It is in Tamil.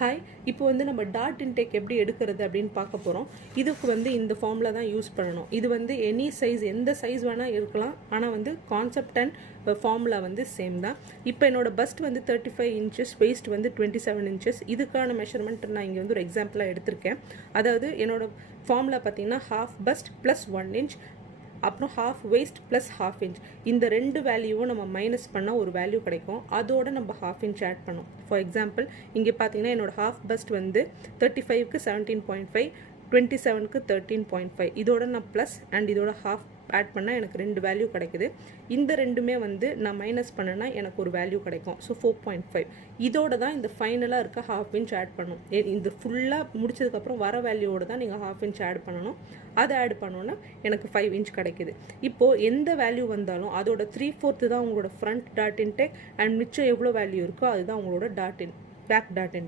ஹாய், இப்போ வந்து நம்ம டாட் இன்டேக் எப்படி எடுக்கிறது அப்படின்னு பார்க்க போகிறோம். இதுக்கு வந்து இந்த ஃபார்மில் தான் யூஸ் பண்ணணும். இது வந்து எனி சைஸ், எந்த சைஸ் வேணால் இருக்கலாம். ஆனால் வந்து கான்செப்ட் அண்ட் ஃபார்முலா வந்து சேம் தான். இப்போ என்னோட பஸ்ட் வந்து 35 இன்ச்சஸ், வெயிஸ்ட் வந்து 27 இன்ச்சஸ். இதுக்கான மெஷர்மெண்ட் நான் இங்கே வந்து ஒரு எக்ஸாம்பிளாக எடுத்திருக்கேன். அதாவது என்னோட ஃபார்முலா பார்த்தீங்கன்னா ஹாஃப் பஸ்ட் ப்ளஸ் 1 இன்ச், அப்புறம் half waste plus half inch. இந்த ரெண்டு வேல்யூவும் நம்ம மைனஸ் பண்ணால் ஒரு வேல்யூ கிடைக்கும். அதோட நம்ம ஹாஃப் இன்ச் ஆட் பண்ணோம். ஃபார் எக்ஸாம்பிள் இங்கே பார்த்தீங்கன்னா என்னோட ஹாஃப் பஸ்ட் வந்து 35க்கு 17.5, 27க்கு 13.5. இதோட நான் ப்ளஸ் அண்ட் இதோட ஹாஃப் ஆட் பண்ணால் எனக்கு ரெண்டு வேல்யூ கிடைக்குது. இந்த ரெண்டுமே வந்து நான் மைனஸ் பண்ணேன்னா எனக்கு ஒரு வேல்யூ கிடைக்கும். ஸோ 4.5. இதோட தான் இந்த ஃபைனலாக இருக்க ஹாஃப் இன்ச் ஆட் பண்ணணும். இந்த ஃபுல்லாக முடிச்சதுக்கப்புறம் வர வேல்யூவோட தான் நீங்கள் ஹாஃப் இன்ச் ஆட் பண்ணணும். அதை ஆட் பண்ணோன்னா எனக்கு 5 இன்ச் கிடைக்குது. இப்போது எந்த வேல்யூ வந்தாலும் அதோட 3/4 தான் உங்களோட ஃப்ரண்ட் டாட் இன்டேக் அண்ட் மிச்சம் எவ்வளோ வேல்யூ இருக்கோ அதுதான் உங்களோட பேக் டாட் இன்டேக்.